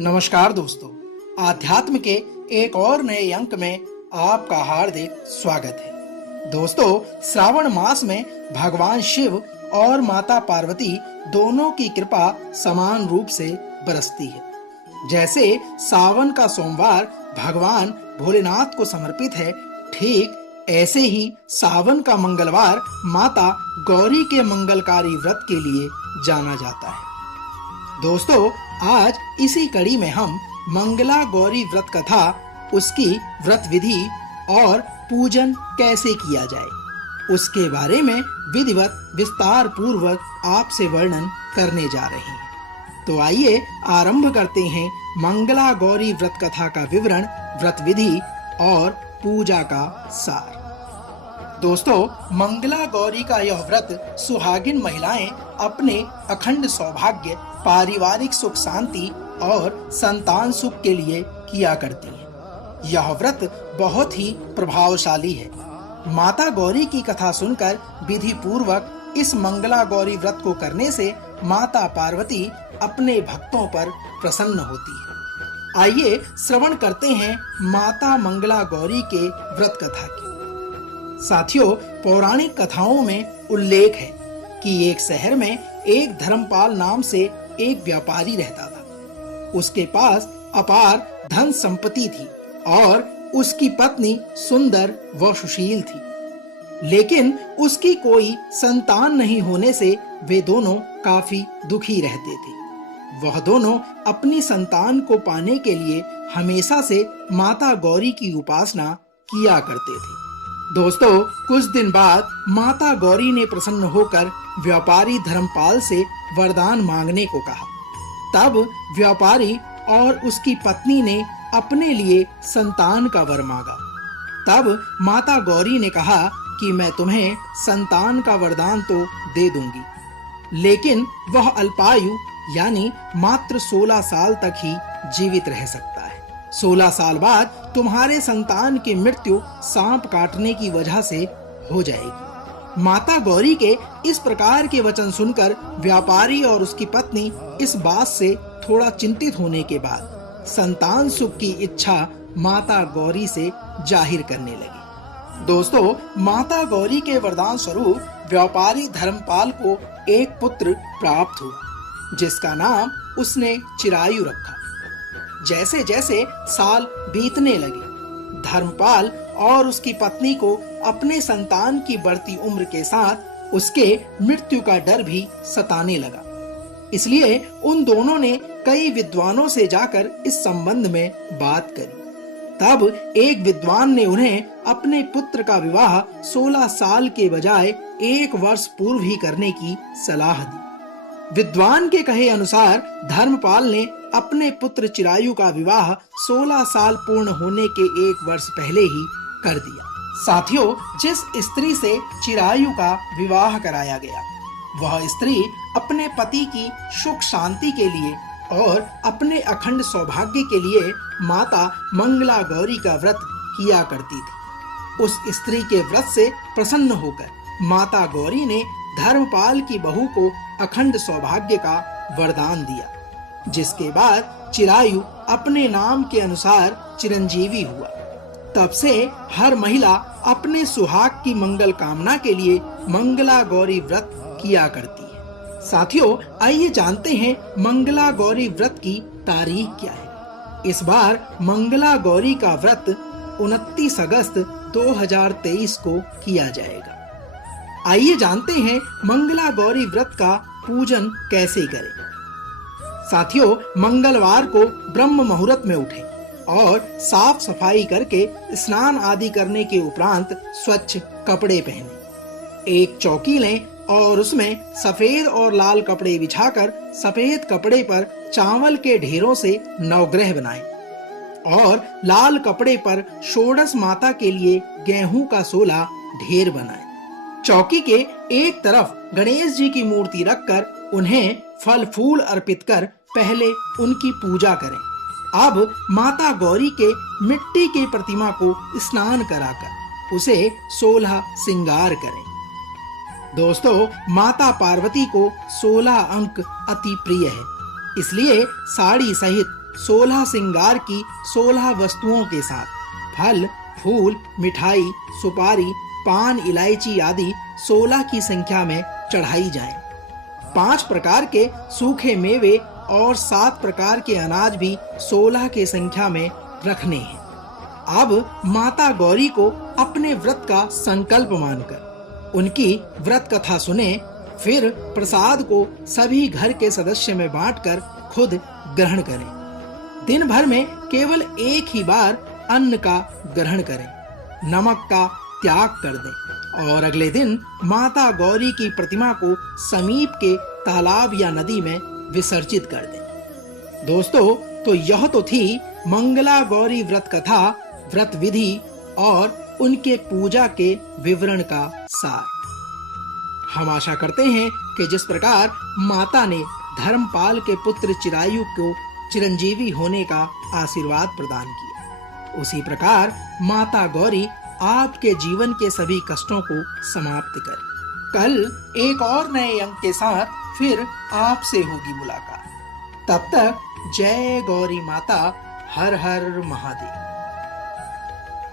नमस्कार दोस्तों, आध्यात्म के एक और नए अंक में आपका हार्दिक स्वागत है। दोस्तों, श्रावण मास में भगवान शिव और माता पार्वती दोनों की कृपा समान रूप से बरसती है। जैसे सावन का सोमवार भगवान भोलेनाथ को समर्पित है, ठीक ऐसे ही सावन का मंगलवार माता गौरी के मंगलकारी व्रत के लिए जाना जाता है। दोस्तों, आज इसी कड़ी में हम मंगला गौरी व्रत कथा, उसकी व्रत विधि और पूजन कैसे किया जाए, उसके बारे में विधिवत विस्तार पूर्वक आपसे वर्णन करने जा रहे हैं। तो आइए आरंभ करते हैं मंगला गौरी व्रत कथा का विवरण, व्रत विधि और पूजा का सार। दोस्तों, मंगला गौरी का यह व्रत सुहागिन महिलाएं अपने अखंड सौभाग्य, पारिवारिक सुख शांति और संतान सुख के लिए किया करती हैं। यह व्रत बहुत ही प्रभावशाली है। माता गौरी की कथा सुनकर विधि पूर्वक इस मंगला गौरी व्रत को करने से माता पार्वती अपने भक्तों पर प्रसन्न होती है। आइए श्रवण करते हैं माता मंगला गौरी के व्रत कथा की। साथियों, पौराणिक कथाओं में उल्लेख है कि एक शहर में एक धर्मपाल नाम से एक व्यापारी रहता था। उसके पास अपार धन संपत्ति थी और उसकी पत्नी सुंदर व सुशील थी, लेकिन उसकी कोई संतान नहीं होने से वे दोनों काफी दुखी रहते थे। वह दोनों अपनी संतान को पाने के लिए हमेशा से माता गौरी की उपासना किया करते थे। दोस्तों, कुछ दिन बाद माता गौरी ने प्रसन्न होकर व्यापारी धर्मपाल से वरदान मांगने को कहा। तब व्यापारी और उसकी पत्नी ने अपने लिए संतान का वर मांगा। तब माता गौरी ने कहा कि मैं तुम्हें संतान का वरदान तो दे दूंगी, लेकिन वह अल्पायु यानी मात्र 16 साल तक ही जीवित रह सकता है। 16 साल बाद तुम्हारे संतान की मृत्यु सांप काटने की वजह से हो जाएगी। माता गौरी के इस प्रकार के वचन सुनकर व्यापारी और उसकी पत्नी इस बात से थोड़ा चिंतित होने के बाद संतान सुख की इच्छा माता गौरी से जाहिर करने लगी। दोस्तों, माता गौरी के वरदान स्वरूप व्यापारी धर्मपाल को एक पुत्र प्राप्त हुआ, जिसका नाम उसने चिरायु रखा। जैसे जैसे साल बीतने लगे, धर्मपाल और उसकी पत्नी को अपने संतान की बढ़ती उम्र के साथ उसके मृत्यु का डर भी सताने लगा। इसलिए उन दोनों ने कई विद्वानों से जाकर इस संबंध में बात करी। तब एक विद्वान ने उन्हें अपने पुत्र का विवाह 16 साल के बजाय 1 वर्ष पूर्व ही करने की सलाह दी। विद्वान के कहे अनुसार धर्मपाल ने अपने पुत्र चिरायु का विवाह 16 साल पूर्ण होने के 1 वर्ष पहले ही कर दिया। साथियों, जिस स्त्री से चिरायु का विवाह कराया गया, वह स्त्री अपने पति की सुख शांति के लिए और अपने अखंड सौभाग्य के लिए माता मंगला गौरी का व्रत किया करती थी। उस स्त्री के व्रत से प्रसन्न होकर माता गौरी ने धर्मपाल की बहू को अखंड सौभाग्य का वरदान दिया, जिसके बाद चिरायु अपने नाम के अनुसार चिरंजीवी हुआ। तब से हर महिला अपने सुहाग की मंगल कामना के लिए मंगला गौरी व्रत किया करती है। साथियों, आइए जानते हैं मंगला गौरी व्रत की तारीख क्या है। इस बार मंगला गौरी का व्रत 29 अगस्त 2023 को किया जाएगा। आइए जानते हैं मंगला गौरी व्रत का पूजन कैसे करें। साथियों, मंगलवार को ब्रह्म मुहूर्त में उठें और साफ सफाई करके स्नान आदि करने के उपरांत स्वच्छ कपड़े पहनें। एक चौकी लें और उसमें सफेद और लाल कपड़े बिछाकर सफेद कपड़े पर चावल के ढेरों से नवग्रह बनाएं और लाल कपड़े पर षोडश माता के लिए गेहूं का 16 ढेर बनाएं। चौकी के एक तरफ गणेश जी की मूर्ति रखकर उन्हें फल फूल अर्पित कर पहले उनकी पूजा करें। अब माता गौरी के मिट्टी की प्रतिमा को स्नान कराकर उसे 16 श्रृंगार करें। दोस्तों, माता पार्वती को 16 अंक अति प्रिय है, इसलिए साड़ी सहित 16 श्रृंगार की 16 वस्तुओं के साथ फल, फूल, मिठाई, सुपारी, पान, इलायची आदि 16 की संख्या में चढ़ाई जाएं। 5 प्रकार के सूखे मेवे और 7 प्रकार के अनाज भी 16 की संख्या में रखने हैं। अब माता गौरी को अपने व्रत का संकल्प मानकर उनकी व्रत कथा सुने, फिर प्रसाद को सभी घर के सदस्य में बांटकर खुद ग्रहण करें। दिन भर में केवल एक ही बार अन्न का ग्रहण करें, नमक का त्याग कर दें और अगले दिन माता गौरी की प्रतिमा को समीप के तालाब या नदी में विसर्जित कर दें। दोस्तों, तो यह तो थी मंगला गौरी व्रत कथा, व्रत विधि और उनके पूजा के विवरण का सार। हम आशा करते हैं कि जिस प्रकार माता ने धर्मपाल के पुत्र चिरायु को चिरंजीवी होने का आशीर्वाद प्रदान किया, उसी प्रकार माता गौरी आपके जीवन के सभी कष्टों को समाप्त करे। कल एक और नए अंक के साथ फिर आपसे होगी मुलाकात। तब तक जय गौरी माता, हर हर महादेव।